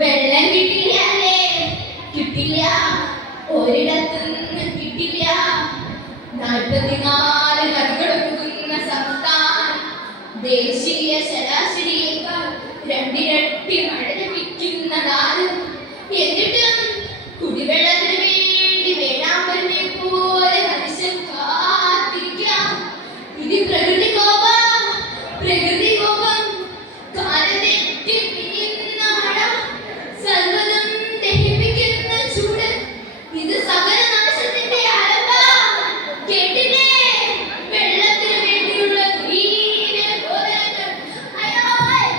വെള്ളം കിട്ടില്ല അല്ലേ? കിട്ടില്ല, ഒരിടത്തുനിന്ന് കിട്ടില്ല. 44 നദികളൊഴുകുന്ന സംസ്ഥാനം, ദേശീയ ശരാശരിയേക്കാൾ 2 ഇരട്ടി മഴ ലഭിക്കുന്ന നാട്. എന്നിട്ടും കുടിവെള്ളത്തിന് വേണ്ടി വേഴാമ്പലിനെ പോലെ മനുഷ്യൻ കാത്തിരിക്കാം. ഇത് പ്രകൃതി കോപം, പ്രകൃതി കോപം. കാലത്തെറ്റി പെയ്യുന്ന മഴ, സർവ്വതും ദഹിപ്പിക്കുന്ന ചൂട്. ഇത് സകല നാശത്തിന്റെ ആരംഭം. കേട്ടില്ലേ വെള്ളത്തിന് വേണ്ടിയുള്ള ധീരരോധനങ്ങൾ? അയ്യോ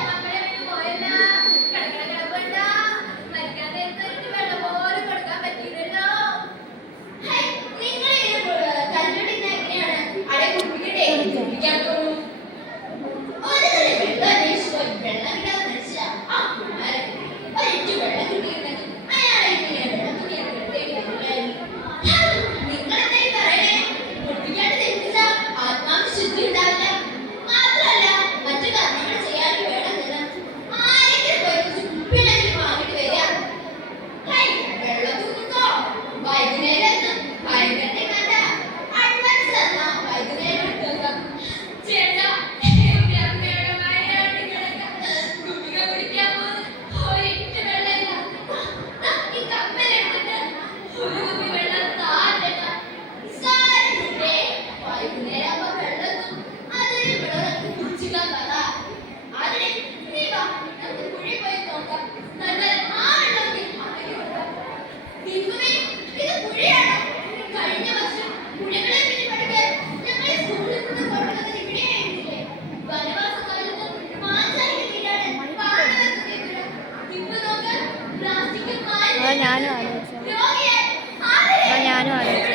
മക്കളെ വീണ് പോയല്ല, കിടക്കണ്ട മരിക്കാൻ നേരത്തെ വെള്ളം പോലും കൊടുക്കാൻ പറ്റിയില്ലല്ലോ. നിങ്ങൾ കല്ലുടിക്കുന്ന എങ്ങനെയാണ് അടെ കുടിക്കട്ടെ കുടിക്കാൻ തോന്നും. ഒരു വെള്ളം അന്വേഷിച്ചു വെള്ളം കിട്ടാതെ മരിച്ച ആ കുമാരൻ ഒരിറ്റു വെള്ളം കിട്ടിയിട്ടുണ്ടെങ്കിൽ അയാളെ ഇങ്ങനെ വെള്ളം നിങ്ങളെന്തായി പറയണേ? കുടിക്കാണ്ട് തെറ്റിച്ച ആത്മാവ് ശുദ്ധി ഉണ്ടാവില്ല. മാത്രമല്ല മറ്റു കർമ്മങ്ങൾ ചെയ്യാൻ വേണം എന്ന് ആരെങ്കിലും പോയി കുപ്പിയിലെങ്കിലും വാങ്ങിട്ട് വരിക. വെള്ളം കുടിക്കോ വൈകുന്നേരം എത്തും. വൈകുന്നേരത്തെ കണ്ട അഡ്വാൻസ് തന്നാ വൈകുന്നേരം എടുത്തേക്കാം. ചേട്ടാ എന്റെ അമ്മയുടെ വയനാട്ടിൽ കിടക്കാം. കുടിക കുടിക്കാൻ പോകുന്നത് ഒരിറ്റു വെള്ളമില്ല. ഈ കപ്പലെടുത്തിട്ട് ഒരു കുപ്പി വെള്ളം താഴെട്ടാ സാരമില്ലേ? വൈകുന്നേരം ആകുമ്പോ വെള്ളത്തും അതിന് വെള്ളം കുടിച്ചിട്ടാ കഥ. അതിന് നീ വാ, നമുക്ക് കുഴി പോയി നോക്കാം. നല്ല ആ വെള്ളത്തിൽ അമ്മയ്ക്ക് കൊടുക്കാം. ദീപുവേ, ഇത് കുഴിയാണോ? കഴിഞ്ഞ വർഷം കുഴികളെ പറ്റി പഠിക്കാൻ ഞങ്ങളെ സ്കൂളിൽ നിന്ന് കൊണ്ടുവന്നത് ഇവിടെയായിരുന്നില്ലേ? വനവാസകാലത്ത് മാഞ്ചാലിക്ക് തീരാണ് പാണ്ഡവർക്ക് തീരുക. ഇപ്പൊ നോക്ക്, പ്ലാസ്റ്റിക്കും ഞാനും ആലോചിച്ചു. രോഗിയെ ആരെയും ഞാനും ആലോചിച്ചു.